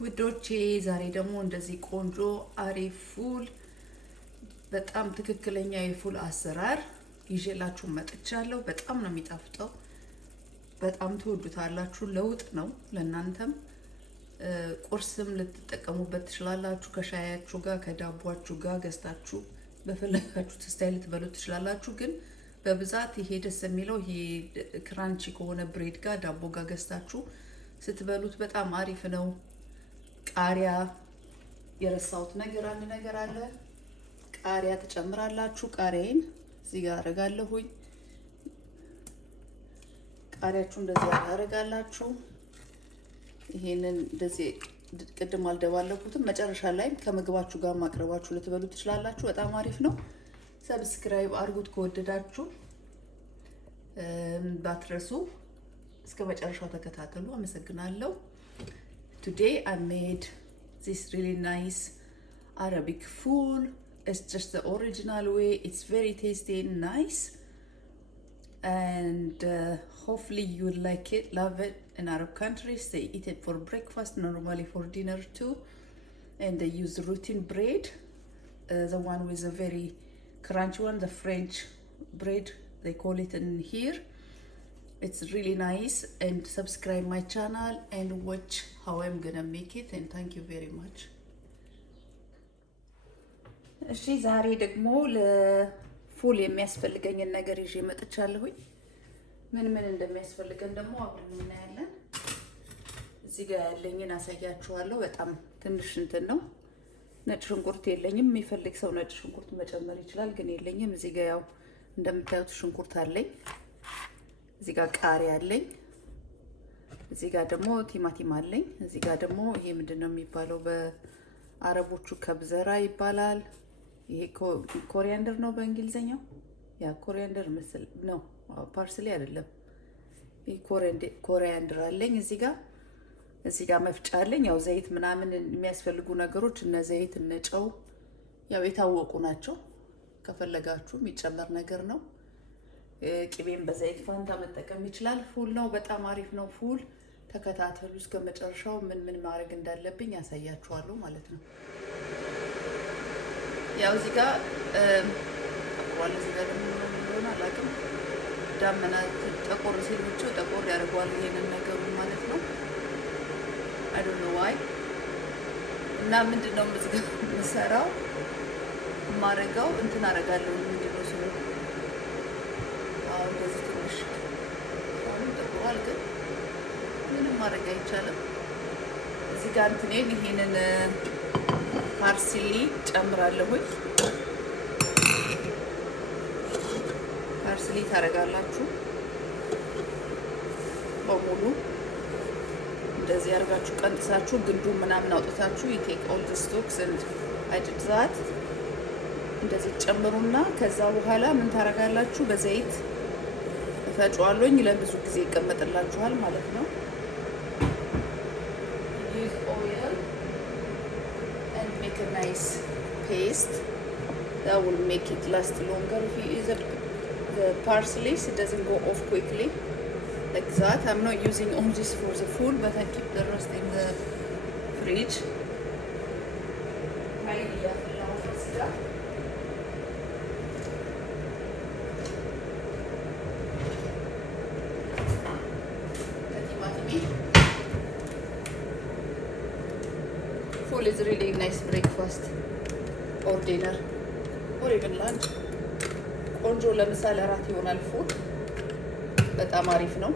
ውዶቼ ዛሬ ደግሞ እንደዚህ ቆንጆ አሪፍ ፉል በጣም ትክክለኛ የፉል አሰራር ይዤላችሁ መጥቻለሁ። በጣም ነው የሚጣፍጠው። በጣም ትወዱታላችሁ። ለውጥ ነው ለእናንተም። ቁርስም ልትጠቀሙበት ትችላላችሁ። ከሻያችሁ ጋር ከዳቧችሁ ጋር ገዝታችሁ በፈለጋችሁት ስታይል ልትበሉት ትችላላችሁ። ግን በብዛት ይሄ ደስ የሚለው ይሄ ክራንቺ ከሆነ ብሬድ ጋር ዳቦ ጋር ገዝታችሁ ስትበሉት በጣም አሪፍ ነው። ቃሪያ የረሳሁት አንድ ነገር አለ። ቃሪያ ትጨምራላችሁ። ቃሪያዬን እዚህ ጋር አደርጋለሁኝ። ቃሪያችሁ እንደዚህ አደርጋላችሁ። ይሄንን እንደዚህ ቅድም አልደባለኩትም። መጨረሻ ላይ ከምግባችሁ ጋር ማቅረባችሁ ልትበሉ ትችላላችሁ። በጣም አሪፍ ነው። ሰብስክራይብ አድርጉት ከወደዳችሁ። ባትረሱ እስከ መጨረሻው ተከታተሉ። አመሰግናለሁ። Today I made this really nice Arabic fool. It's just the original way. It's very tasty and nice. And hopefully you like it, love it. In Arab countries, they eat it for breakfast, normally for dinner too. And they use routine bread, the one with a very crunchy one, the French bread, they call it in here. It's really nice. And subscribe my channel and watch how I'm gonna make it. And thank you very much. እሺ ዛሬ ደግሞ ለፉል የሚያስፈልገኝን ነገር ይዤ መጥቻለሁኝ። ምን እንደሚያስፈልገን ደግሞ አብረን እናያለን። እዚህ ጋር ያለኝን አሳያችኋለሁ። በጣም ትንሽ እንትን ነው። ነጭ ሽንኩርት የለኝም። የሚፈልግ ሰው ነጭ ሽንኩርት መጨመር ይችላል፣ ግን የለኝም። እዚህ ጋር ያው እንደምታዩት ሽንኩርት አለኝ። እዚህ ጋር ቃሪያ አለኝ። እዚህ ጋር ደግሞ ቲማቲም አለኝ። እዚህ ጋር ደግሞ ይሄ ምንድነው የሚባለው በአረቦቹ ከብዘራ ይባላል። ይሄ ኮሪያንደር ነው በእንግሊዘኛው። ያ ኮሪያንደር መስል ነው፣ ፓርስሊ አይደለም። ይሄ ኮሪያንደር አለኝ። እዚህ ጋር መፍጫ አለኝ። ያው ዘይት ምናምን የሚያስፈልጉ ነገሮች እነ ዘይት እነ ጨው ያው የታወቁ ናቸው። ከፈለጋችሁ የሚጨመር ነገር ነው። ቅቤን በዘይት ፋንታ መጠቀም ይችላል። ፉል ነው፣ በጣም አሪፍ ነው ፉል። ተከታተሉ እስከ መጨረሻው። ምን ማድረግ እንዳለብኝ ያሳያችኋለሁ ማለት ነው። ያው እዚህ ጋር አቋል እዚህ ጋር ምን አላውቅም። ዳመና ጠቆር ሲል ብቻ ጠቆር ያደርገዋል ይሄንን ነገሩ ማለት ነው። I don't know why። እና ምንድነው የምሰራው ማረጋው እንትን አረጋለሁ ምንድነው ስለ እንደዚህ ትንሽ አሁን ጠቆራል፣ ግን ምንም ማድረግ አይቻልም። እዚህ ጋር እንትኔን ይሄንን ፓርስሊ ጨምራለሁኝ። ፓርስሊ ታረጋላችሁ በሙሉ እንደዚህ አርጋችሁ ቀንጥሳችሁ ግንዱ ምናምን አውጥታችሁ you take all the stalks and I did that። እንደዚህ ጨምሩና ከዛ በኋላ ምን ታረጋላችሁ? በዘይት ፈጫዋለሁኝ። ለብዙ ጊዜ ይቀመጥላችኋል ማለት ነው። use oil and make a nice paste that will make it last longer. If you use the parsley, it doesn't go off quickly like that. I'm not using all this for the food, but I keep the rest in the fridge. Full is really nice breakfast or dinner or even lunch. ቆንጆ ለምሳሌ እራት ይሆናል ፉል። በጣም አሪፍ ነው።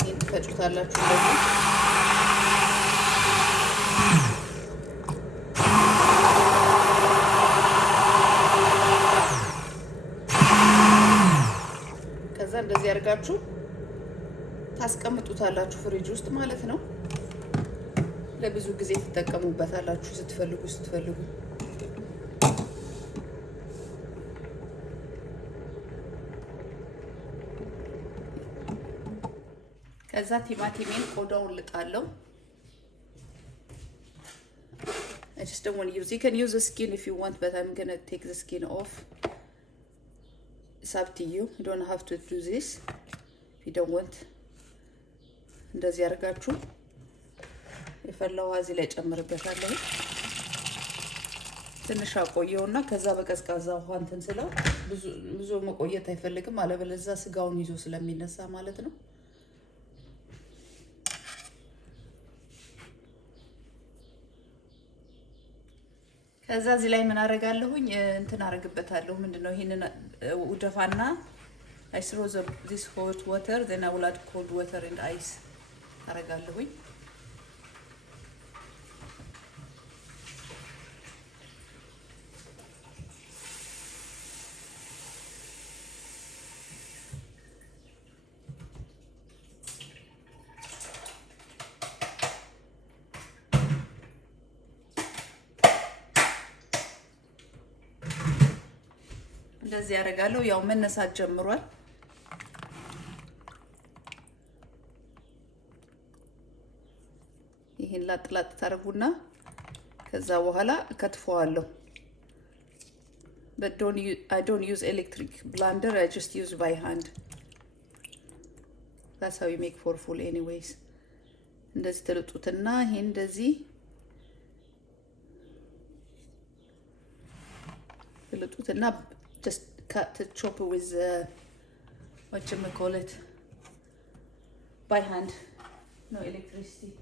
ይሄን ትፈጩታላችሁ እንደዚህ። ከዛ እንደዚህ አድርጋችሁ ታስቀምጡታላችሁ ፍሪጅ ውስጥ ማለት ነው። ለብዙ ጊዜ ትጠቀሙበታላችሁ ስትፈልጉ። ከዛ ቲማቲሜን ቆዳውን ልጣለሁ። I just don't want to use. You can use the skin if you want, but I'm gonna take the skin off. It's up to you. You don't have to do this if you don't want. እንደዚህ አድርጋችሁ የፈላው እዚህ ላይ ጨምርበታለሁ። ትንሽ አቆየውና ከዛ በቀዝቃዛ ውሃ እንትን ስለው ብዙ መቆየት አይፈልግም፣ አለበለዚያ ስጋውን ይዞ ስለሚነሳ ማለት ነው። ከዛ እዚህ ላይ ምን አደርጋለሁኝ እንትን አደርግበታለሁ። ምንድነው ይሄንን ውደፋና I throw this hot water, then I will add cold water and ice አደርጋለሁኝ። እንደዚህ ያደርጋለሁ። ያው መነሳት ጀምሯል። ይሄን ላጥላጥ ታረጉና ከዛ በኋላ ከትፈዋለሁ። but I don't use electric blender, I just use by hand. That's how you make for full anyways. እንደዚህ ተልጡትና ይሄን እንደዚህ ተልጡትና just cut the chopper with what you call it, by hand, no electricity.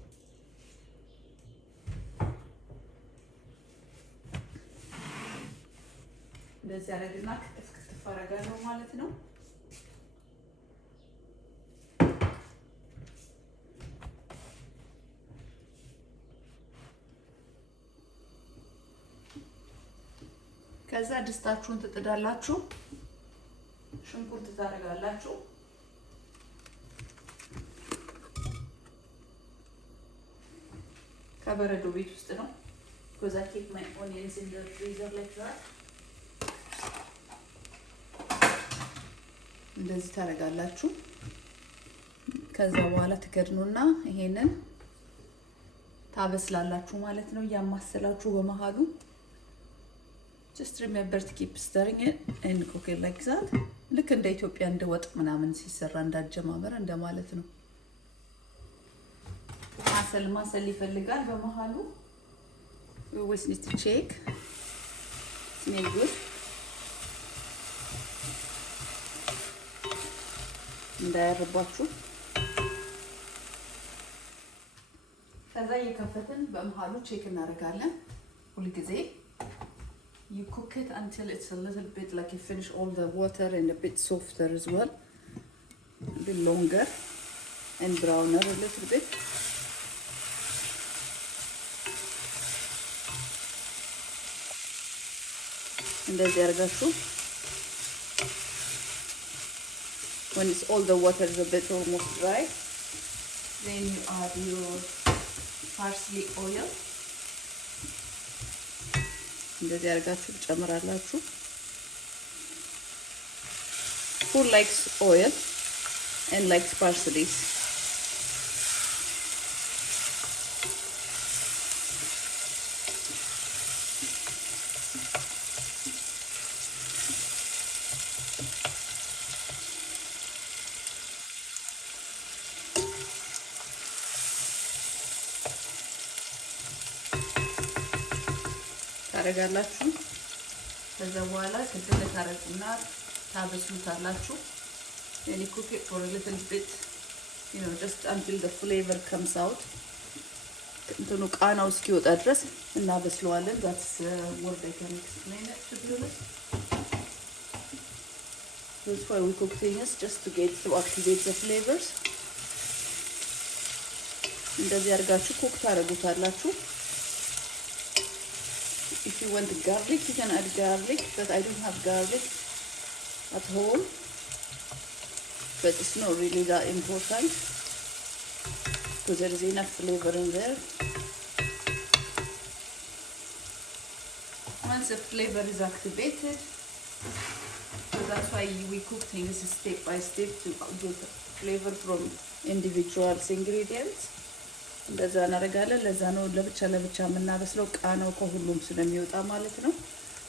እንደዚህ አረግና ክትፍ አረጋለሁ ማለት ነው። ከዛ ድስታችሁን ትጥዳላችሁ፣ ሽንኩርት ታረጋላችሁ። ከበረዶ ቤት ውስጥ ነው because I keep my onions in the freezer like that. እንደዚህ ታረጋላችሁ። ከዛ በኋላ ትከድኑና ይሄንን ታበስላላችሁ ማለት ነው። ያማሰላችሁ በመሃሉ just remember to keep stirring it and cook it like that. ልክ እንደ ኢትዮጵያ እንደ ወጥ ምናምን ሲሰራ እንዳጀማመር እንደማለት ነው። ማሰል ይፈልጋል በመሃሉ። we always need to check smell good እንዳያርባችሁ። ከዛ እየከፈትን በመሃሉ ቼክ እናደርጋለን ሁሉ ጊዜ። You cook it until it's a little bit like you finish all the water and a bit softer as well, a bit longer and browner a little bit. እንደዚህ አድርጋችሁ when it's all the water is a bit almost dry, then you add your parsley oil. እንደዚህ አድርጋችሁ ጨምራላችሁ። Who likes oil and likes parsley? ታረጋላችሁ። ከዛ በኋላ ከደለ ታረቁና ታበስሉታላችሁ። and you cook it for a little bit, you know, just until the flavor comes out. እንትኑ ቃናው እስኪወጣ ድረስ እናበስለዋለን። that's what I can explain it to you. That's why we cook things, just to activate the flavors. እንደዚህ አድርጋችሁ ኩክ ታረጉታላችሁ። If you want garlic, you can add garlic, but I don't have garlic at home. But it's not really that important because there is enough flavor in there. Once the flavor is activated, so that's why we cook things step by step to get flavor from individual ingredients. እንደዛ እናደርጋለን። ለዛ ነው ለብቻ የምናበስለው ቃናው ከሁሉም ስለሚወጣ ማለት ነው።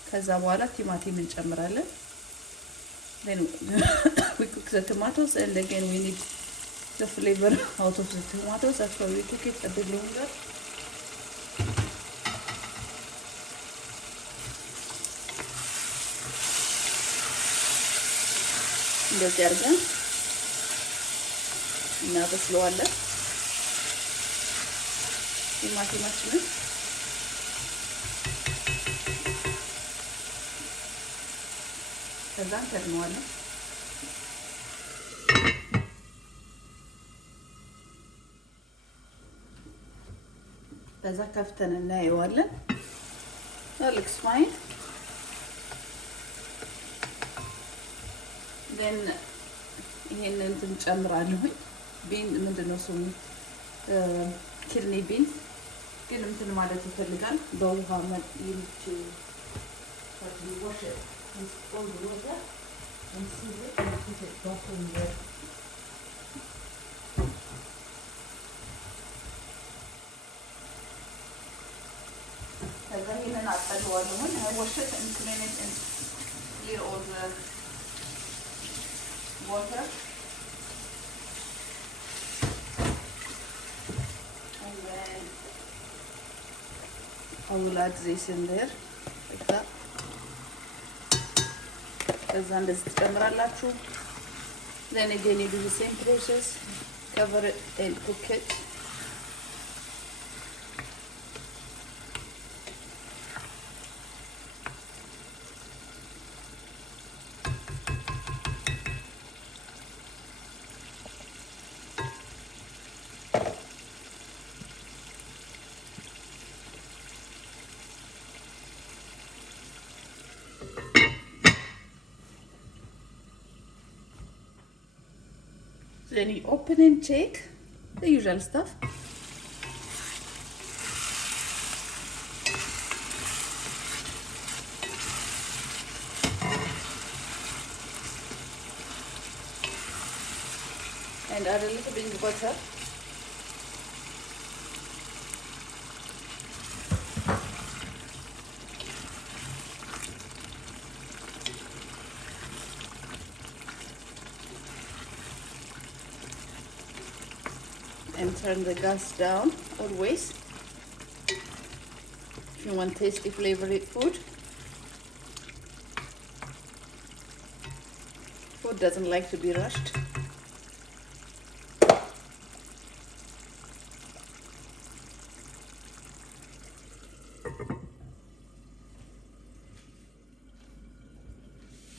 ከዛ በኋላ ቲማቲም እንጨምራለን። then we cook the tomatoes and again we need the flavor out of the tomatoes. That's why we cook it a bit longer. እንደዚህ አድርገን እናበስለዋለን ቲማቲማችንን። ከዛ እንከድነዋለን። ከዛ ከፍተን እናየዋለን። That looks fine. Then ይሄንን እንትን ጨምራለሁኝ። ቢን ምንድነው ስሙ? ኪድኒ ቢንስ ግን እንትን ማለት ይፈልጋል በውሃ ይልች wash it with cold water and sieve it and put it back in there. ከዛ ይሄንን አጠለዋለሁኝ። I wash it and clean it and clear all the water. And then I will add this in there like that. ከዛ እንደዚህ ትጨምራላችሁ። Then again you do the same process. Cover it and cook it. Then you open and check the usual stuff. And add a little bit of butter. And turn the gas down always if you want tasty flavored food. Food doesn't like to be rushed.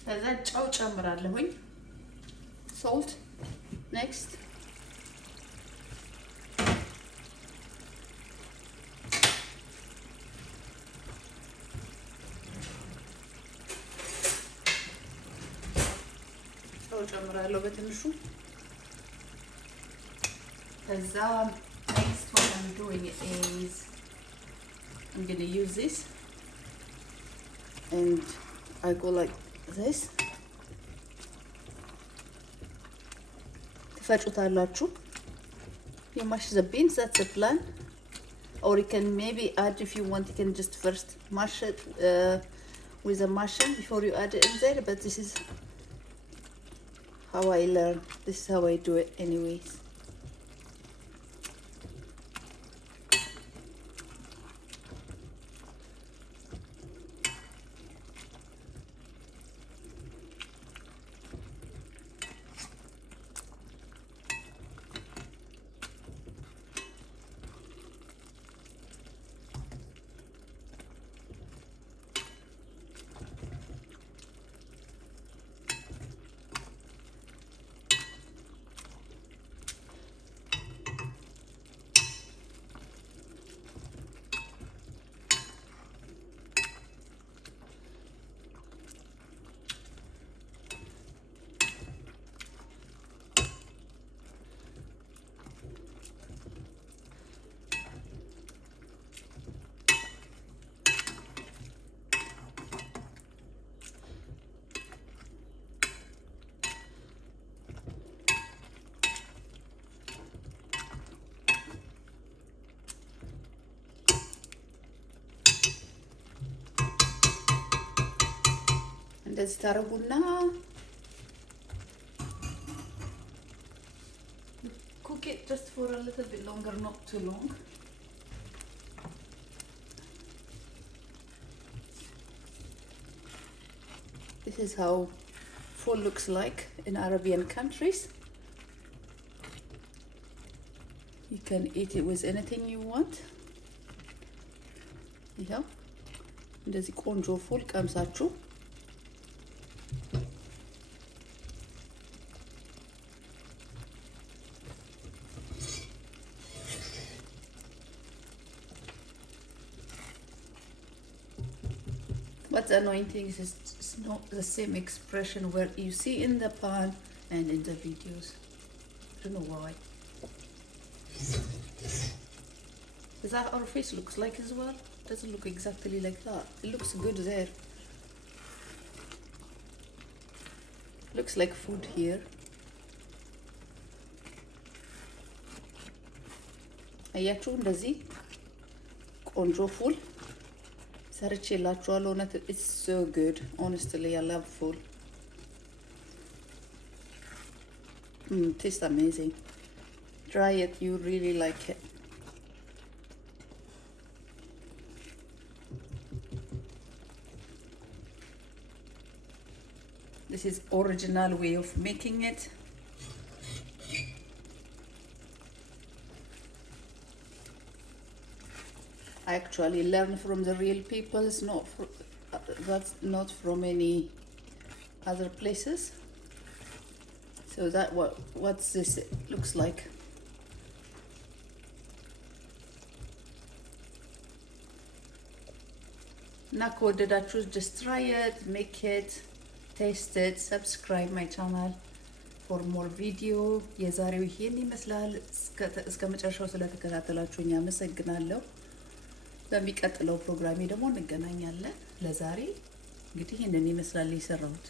ከዛ ጨው ጨምራለሁኝ። Salt next. ጨምራለሁ በትንሹ። ከዛ next what I'm doing is I'm going to use this and I go like this. ትፈጩታላችሁ። You mash the beans, that's the plan. Or you can maybe add, if you want, you can just first mash it with a masher before you add it in there, but this is how I learn. This is how I do it anyways. እንደዚህ ታረጉና cook it just for a little bit longer, not too long. This is how food looks like in Arabian countries. You can eat it with anything you want. ይሄው እንደዚህ ቆንጆ ፉል ቀምሳችሁ What's annoying thing is it's not the same expression where you see in the pan and in the videos. I don't know why. Is that our face looks like as well? Doesn't look exactly like that. It looks good there. Looks like food here. አያችሁ እንደዚህ ቆንጆ ፉል ሰርቼላችኋለሁ። እውነት it's so good. Honestly, I love food. Tastes amazing. Try it, you really like it. This is original way of making it. I actually learned from the real people. It's not that's not from any other places. So that what's this looks like. Now ከወደዳችሁ just try it, make it, taste it, subscribe my channel for more video. የዛሬው ይሄን ይመስላል። እስከ መጨረሻው ስለተከታተላችሁኝ አመሰግናለሁ። በሚቀጥለው ፕሮግራሜ ደግሞ እንገናኛለን። ለዛሬ እንግዲህ ይሄንን ይመስላል የሰራሁት።